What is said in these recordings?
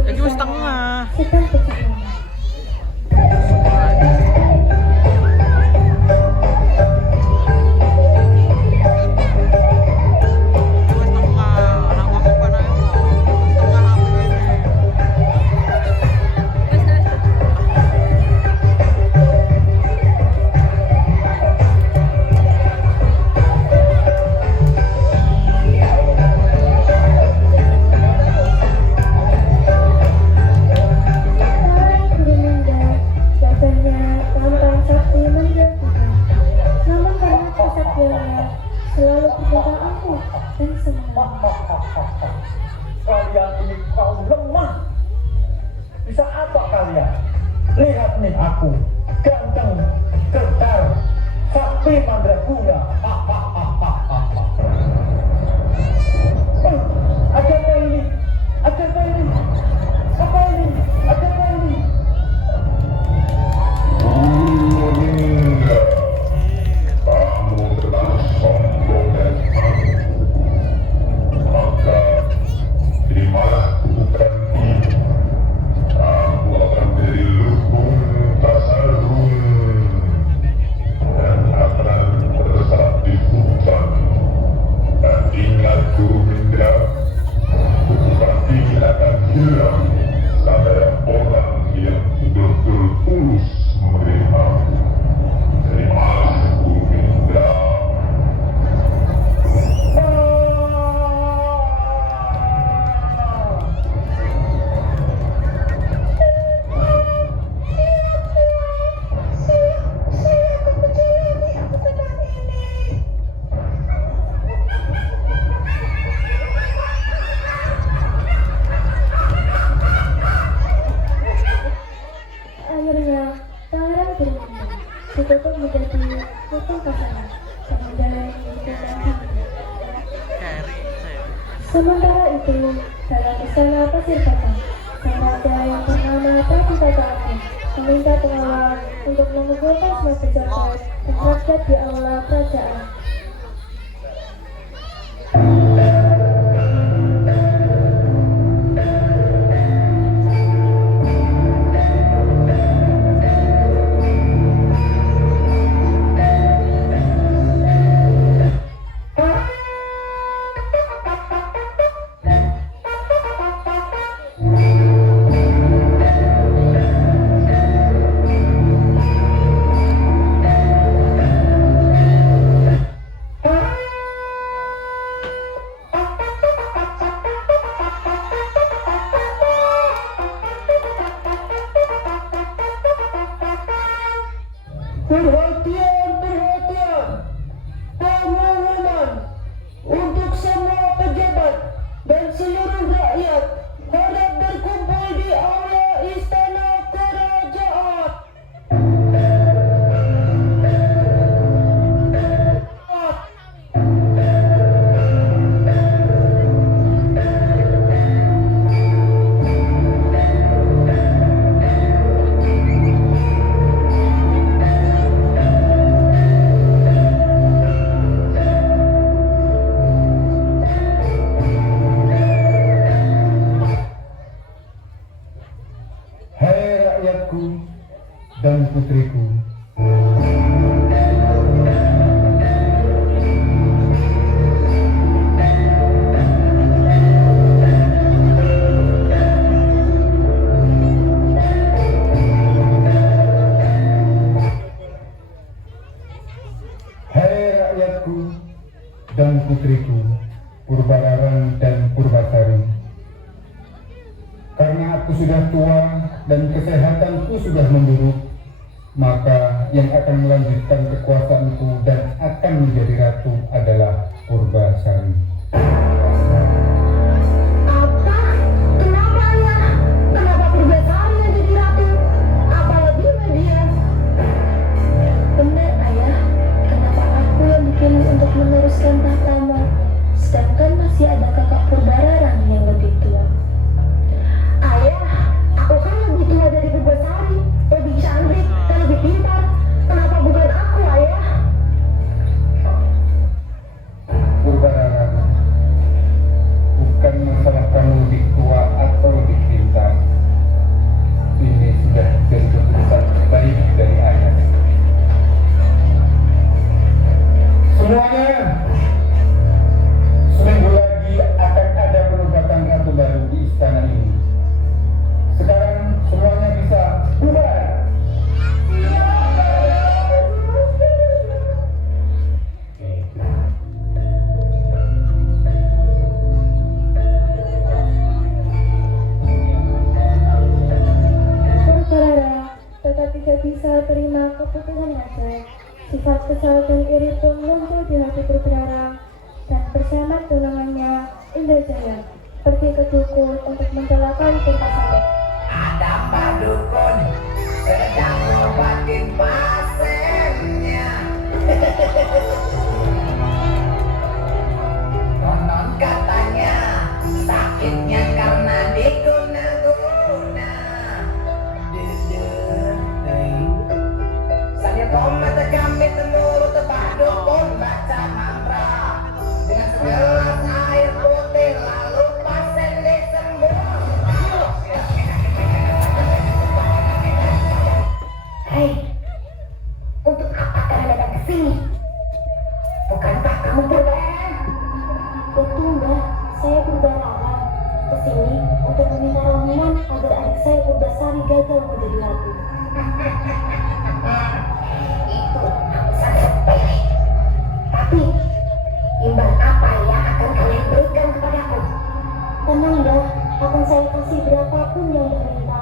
Iki wis tengah. sedang berjalan. Selalu berkata aku dan semangat. Kalian ini kaum lemah. Bisa apa kalian? Lihat nih aku, ganteng, kekar, sakti mandraguna. Ada apa ini? Ada apa ini? Apa ini? Ada apa ini? Kamu terlalu sombong dan angkuh. Maka terimalah kutukan ini. Kamu akan menjadi lutung tasarun dan akan terseret di hutan. Dan ingat Guru Mindra, kutukan ini akan hilang pada orang yang betul-betul tulus menerima. Terimalah Guru Mindra. Akhirnya, Pangeran Gurumangga ditutup menjadi lutung kasana peninggalan Bunda Hindia. Sementara itu, dalam istana Pasir Bata, sang raja yang bernama Pratitata Agung meminta pengawal untuk mengumpulkan semua pejabat dan rakyat di aula kerajaan. Perhatian, perhatian, pengumuman untuk semua pejabat dan seluruh rakyat harap berkumpul di aula istana kerajaan. Hai rakyatku dan putriku, hai rakyatku dan putriku, Purbararan dan Purbasari. Karena aku sudah tua dan kesehatanku sudah memburuk, maka yang akan melanjutkan kekuasaanku dan akan menjadi ratu adalah Purbasari. Apa? Kenapa ya? Kenapa Purbasari yang jadi ratu? Apa lebihnya dia? Benar ayah, kenapa aku yang dipilih untuk meneruskan tahtamu, sedangkan masih ada kakak Purbararan yang lebih tua? Ayah, aku kan lebih tua dari Purbasari, lebih cantik dan lebih pintar. Kenapa bukan aku, ayah? Purbararan, Sifat kesal dan iri pun muncul di hati Purbararang, dan bersama tunangannya Indrajaya pergi ke dukun untuk mencelakakan Purbasari. Ada Pak Dukun sedang ngobatin pasiennya. Konon katanya sakitnya karena diguna-guna. Saya tomat kami temurut Pak Dukun baca mantra dengan segelas air putih lalu pasien disembuh. Hei, untuk apa kalian datang ke sini? Bukankah kamu Purbararang? Betul Mbak, saya Purbararang. Kesini untuk meminta ramuan agar adik saya Purbasari gagal menjadi ratu. Itu aku sangat sepele. Tapi imbal apa yang akan kalian berikan kepadaku? Tenang Mbak, akan saya kasih berapapun yang diminta,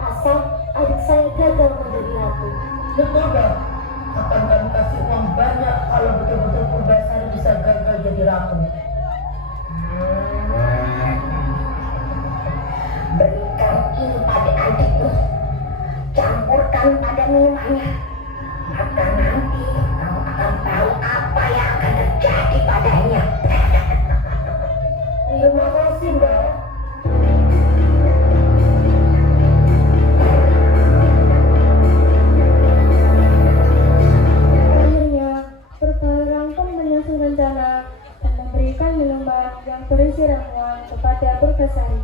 asal adik saya gagal menjadi ratu. Betul dong, akan kami kasih uang banyak kalau betul-betul Purbasari bisa gagal jadi ratu. Berikan ini pada adikmu, campurkan pada minumannya, maka nanti kamu akan tahu apa yang akan terjadi padanya. Terima kasih Mbak. Akhirnya, Purbararang pun menyusun rencana dan memberikan minuman yang berisi ramuan kepada Purbasari.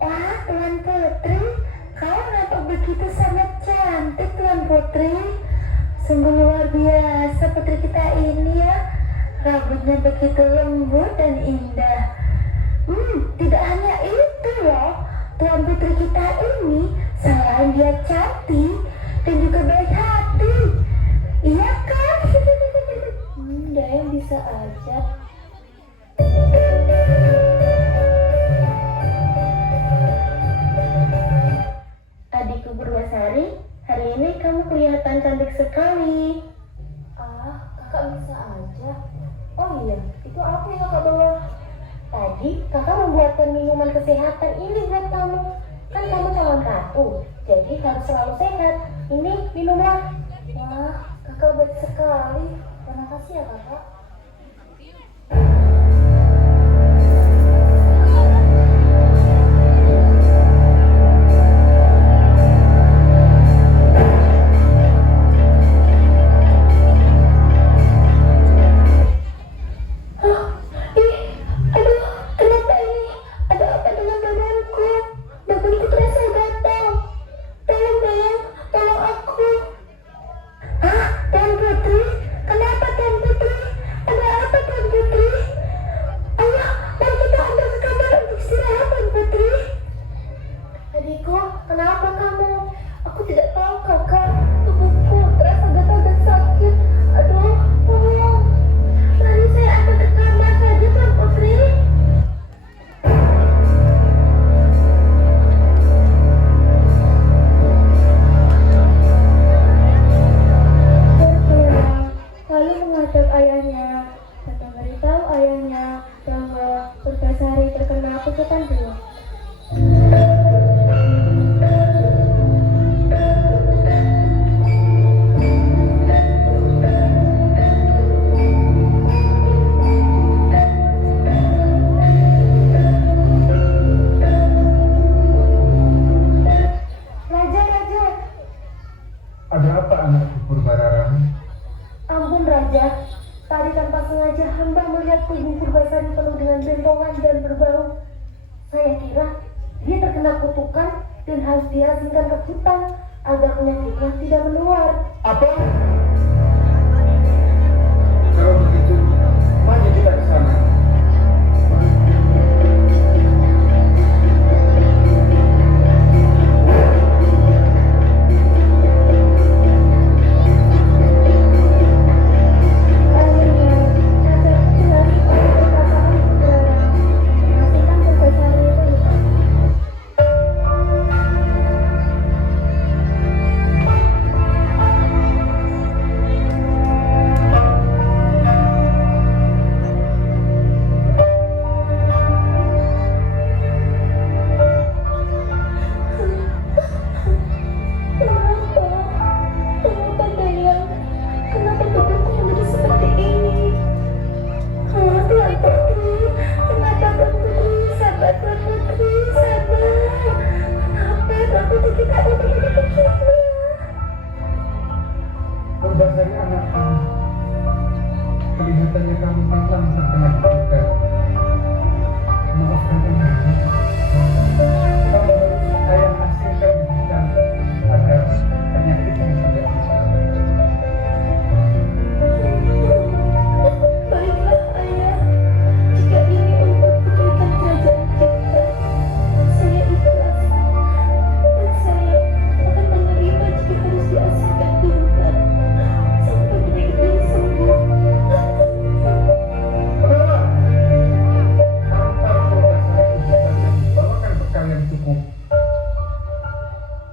Wah, Tuan Putri, kau nampak begitu sangat cantik, Tuan Putri. Sungguh luar biasa putri kita ini ya. Rambutnya begitu lembut dan indah. Tidak hanya itu loh, Tuan Putri kita ini selain dia cantik dan juga baik hati. Iya kan? Dayang bisa aja. Adikku Purbasari, hari ini kamu kelihatan cantik sekali. Kakak bisa aja. Oh iya, itu apa yang kakak bawa? Tadi kakak membuatkan minuman kesehatan ini buat kamu. Kan kamu calon ratu, jadi harus selalu sehat. Ini minumlah. Wah, kakak baik sekali. Terima kasih ya kakak. Aduh, kenapa ini? Ada apa dengan badanku? Badanku terasa gatal. Tolong Dayang, tolong aku. Hah, Tuan Putri? Kenapa Tuan Putri? Ada apa Tuan Putri? Ayo, mari kita ambil ke kamar untuk istirahat Tuan Putri. Adikku, kenapa kamu? Aku tidak tahu kakak. Tubuhku terasa gatal dan sakit. Aduh, tolong. Mari saya antar ke kamar saja Tuan Putri. Purbararang lalu menghadap ayahnya dan memberitahu ayahnya bahwa Purbasari terkena kutukan dewa. Raja, Ada apa anakku Purbararang? ampun Raja. Tadi tanpa sengaja hamba melihat tubuh Purbasari penuh dengan bentongan dan berbau. Saya kira dia terkena kutukan dan harus diasingkan ke hutan agar penyakitnya tidak menular. Apa? Kalau begitu, mari kita ke sana. Purbasari anakku, kelihatannya kamu memang terkena gigitan. Maafkan aku. Kamu harus saya hasilkan gigitan agar penyakit ini tidak bisa. Baiklah ayah, jika ini untuk kebaikan kerajaan kita, saya ikhlas. Dan saya akan menerima jika harus diasingkan di hutan sampai penyakit ini sembuh. Bawa! Antar Purbasari gigitan dan bawakan bekal yang cukup.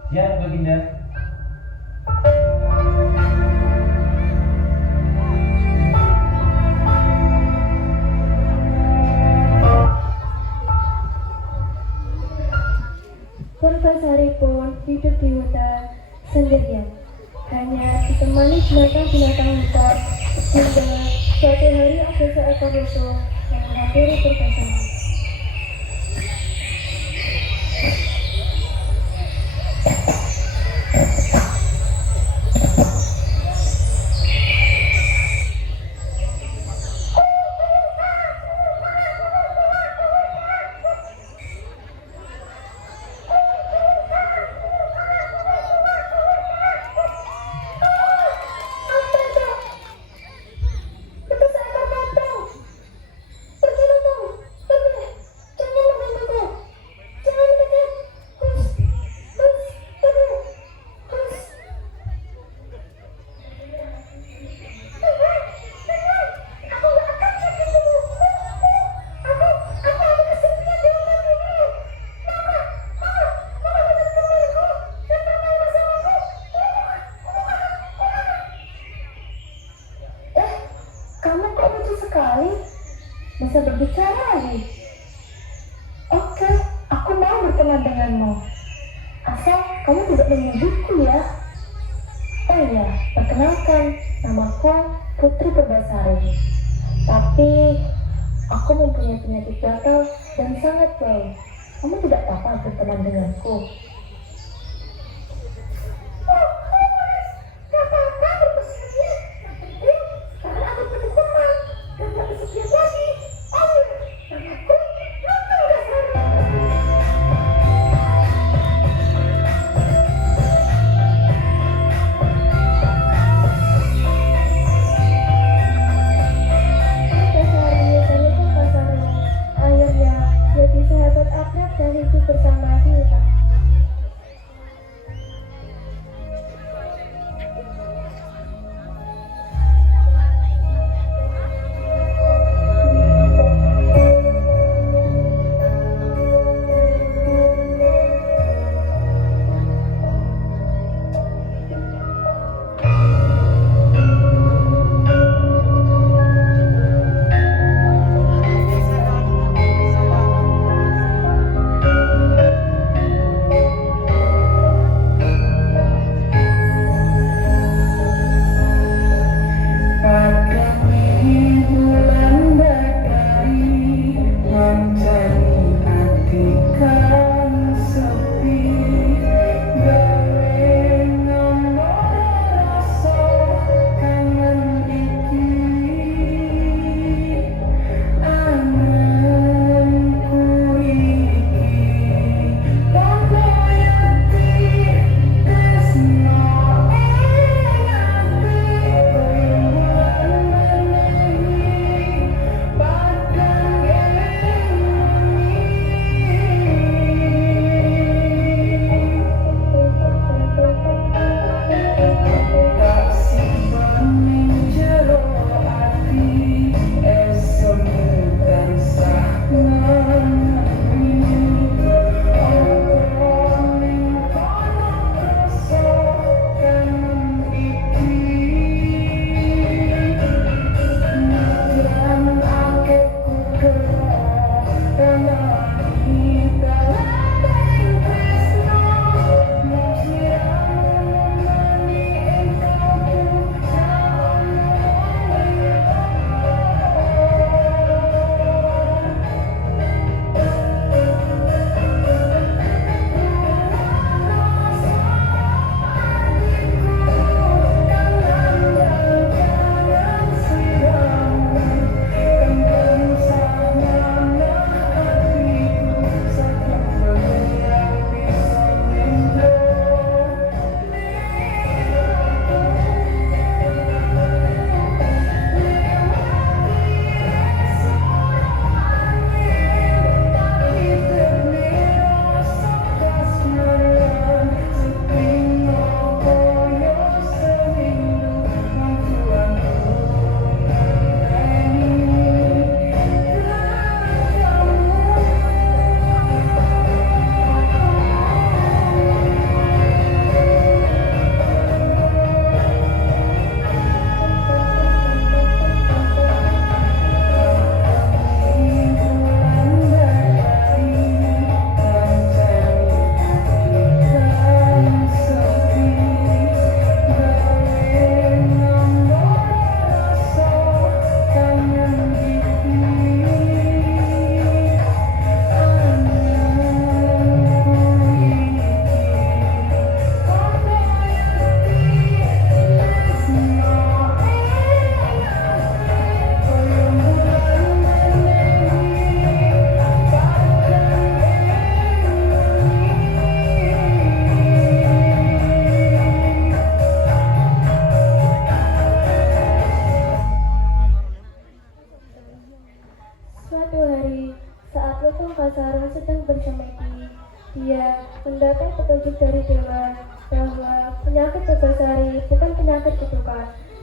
Ya, Baginda. Purbasari pun hidup di hutan sendirian, hanya ditemani binatang-binatang hutan hingga suatu hari ada seekor rusa yang menghampiri Purbasari. Kamu kok lucu sekali, bisa berbicara lagi. Oke, aku mau berteman denganmu. Asal kamu tidak menyudutku ya. Oh iya, perkenalkan, namaku Putri Purbasari. Tapi aku mempunyai penyakit gatal dan sangat bau. Kamu tidak apa-apa berteman denganku. Purbasari menyukai Purbasari. Akhirnya dia bisa sahabat akrab dan hidup bersama di hutan.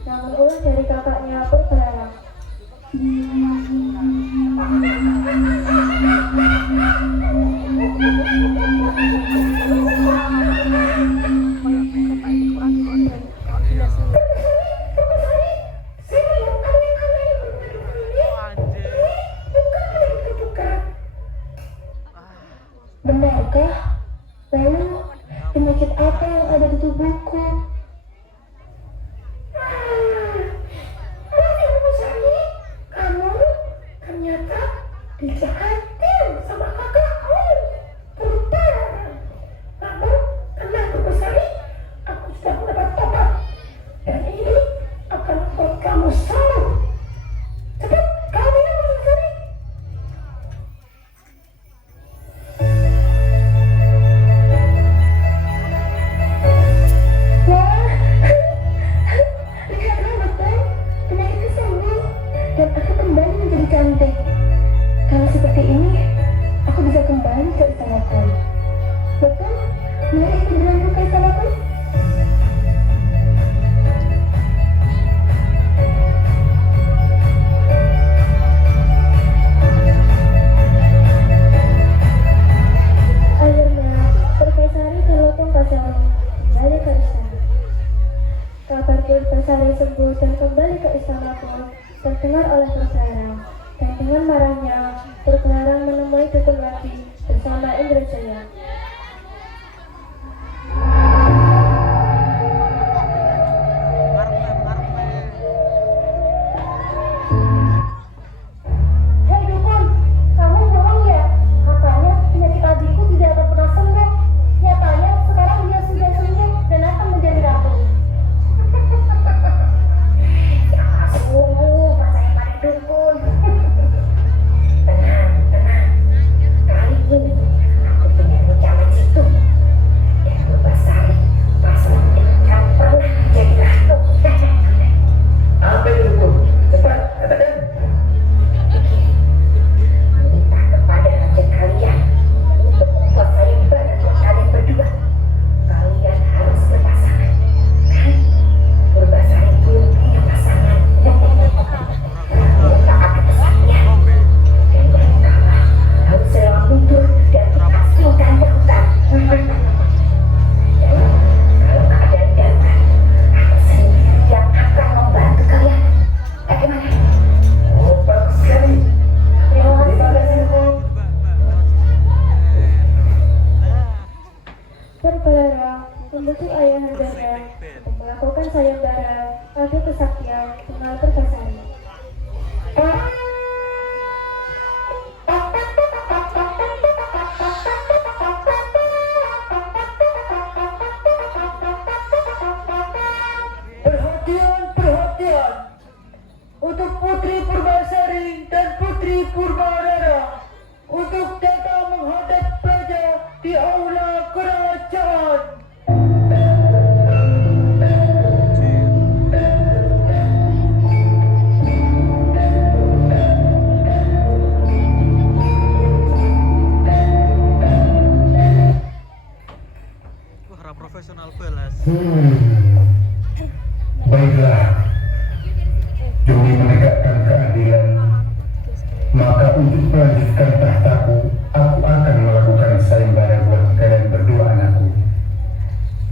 namun ulah dari kakaknya Purbalarang. Benarkah? Lalu penyakit apa yang ada di tubuhku? Kamu ternyata dijahatin sama kakakku. Purbalarang. Namun, tenang Bu Besari, aku sudah mendapat obat. Dan ini akan membuat kamu sembuh. Cepat, kau minum Bu Besari. Wah, lihatlah betul, penyakitku sembuh dan aku kembali menjadi cantik. Kalau seperti ini, aku bisa kembali ke istanaku. Betul? Mari kita berangkat ke istanaku. Akhirnya, Purbasari dan Lutung Basari kembali ke istana. Kabar Purbasari sembuh dan kembali ke istana pun terdengar oleh Purbalarang. Dan dengan marahnya, Purbalarang menemui Dukun Wati bersama Indrajaya. Hei Dukun, kamu bohong ya? Katanya penyakit adikku tidak akan pernah sembuh. Nyatanya sekarang dia sudah sembuh dan akan menjadi ratu. Jangan sungguh, percaya pada Dukun. Tenang, tenang. Kali ini aku punya rencana jitu. Dan Purbasari pasti akan pernah menjadi ratu. Apa itu Dukun? Cepat, katakan. Minta kepada raja kalian untuk membuat sayembara buat kalian berdua. Kalian harus berpasangan. Kan? Purbasari belum punya pasangan. Minta ada pesannya. Dan yang kalah harus rela mundur dan diasingkan ke hutan. Dan kalau keadaan darurat, aku sendiri yang akan membantu kalian. Bagaimana? Oh, bagus sekali. Terima Terima kasih. kasih Dukun. Purbalarang membujuk ayahandanya untuk melakukan sayembara adu kesaktian dengan Purbasari. Perhatian, perhatian. Untuk Putri Purbasari dan Putri Purbalarang untuk datang menghadap raja di aula kerajaan. Wah, profesional belas. Baiklah, demi menegakkan keadilan, maka untuk melanjutkan tahtaku, aku akan melakukan sayembara buat kalian berdua anakku.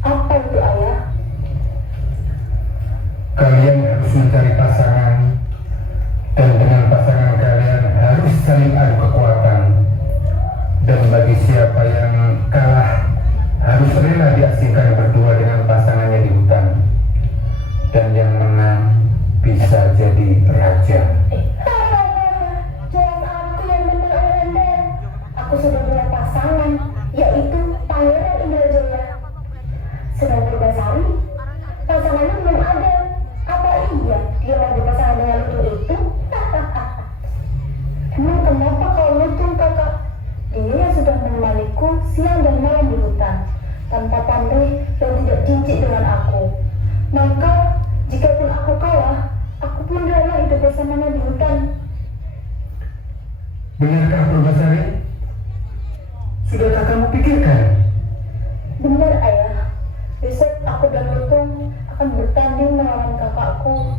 Apa itu ayah? Kalian harus mencari pasangan, dan dengan pasangan kalian harus saling adu kekuatan. Dan bagi siapa yang kalah, harus rela diasingkan berdua dengan pasangannya di hutan. Dan yang menang bisa jadi raja. Jelas aku yang menang Ayahanda. Aku sudah punya pasangan, yaitu Pangeran Indrajaya. Sedang Purbasari, pasangannya belum ada. Apa iya dia mau berpasangan dengan Lutung itu? Emang kenapa kalau Lutung kakak? Dia yang sudah menemaniku siang dan malam di hutan, tanpa pandai dan tidak cincin dengan aku. Maka jikapun aku kalah, aku pun rela hidup bersamanya di hutan. Benarkah Purbasari? Sudahkah kamu pikirkan? Benar ayah, besok aku dan Lutung akan bertanding melawan kakakku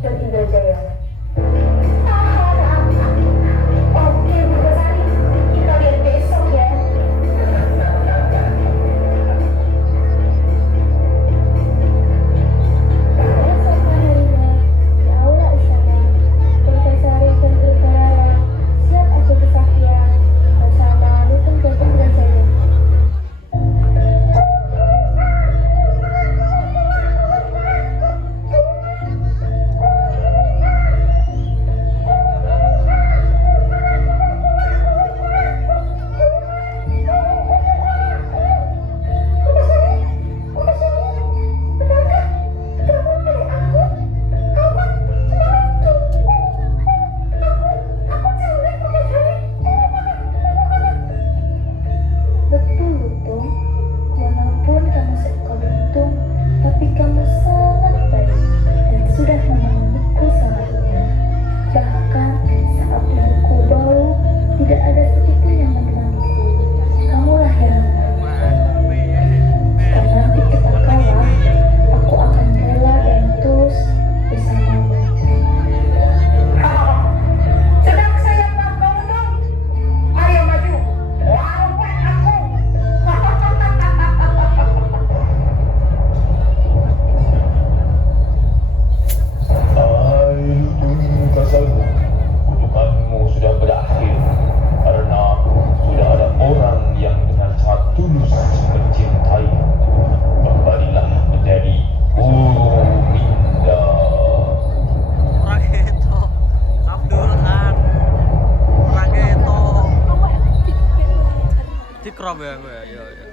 subscribe ya gue. Yo yo.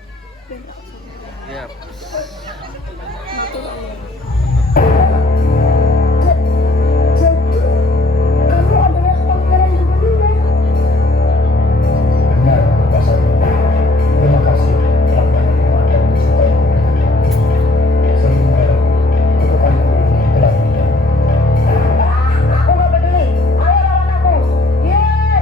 Iya. Kamu adalah pangeran dunia. Benar, Pasar. Terima kasih telah banyak memandang mencintai sehingga kutukanku telah hilang. Aku nggak peduli. Ayo lawan aku. Yeay!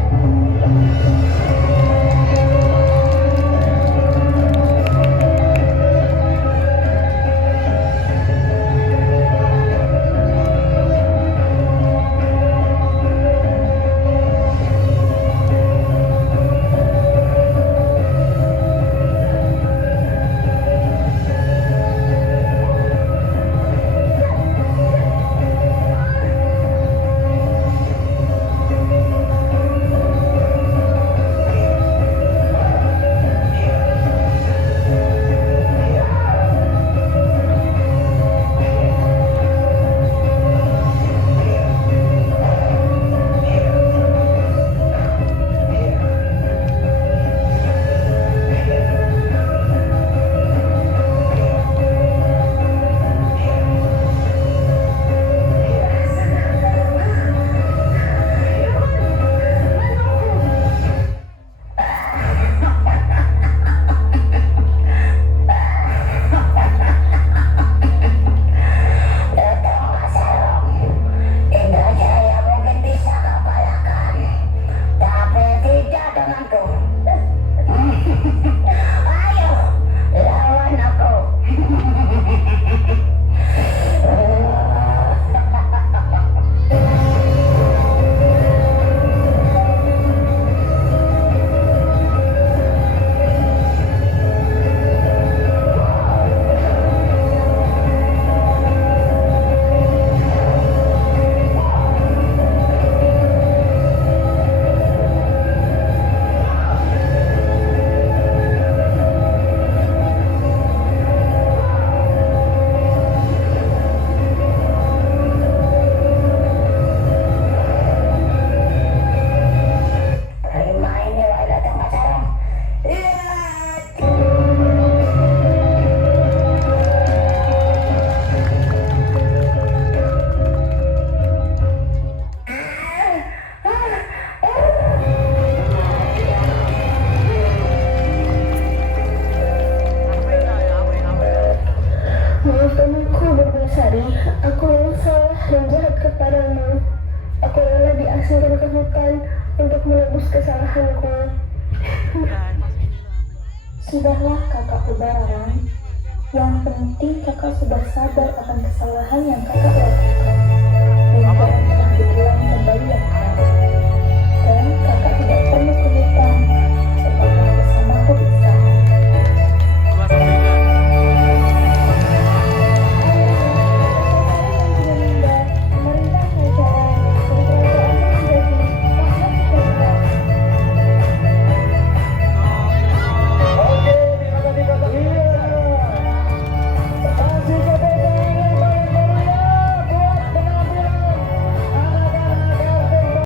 Sudahlah kakak Purbararang, yang penting kakak sudah sadar akan kesalahan yang kakak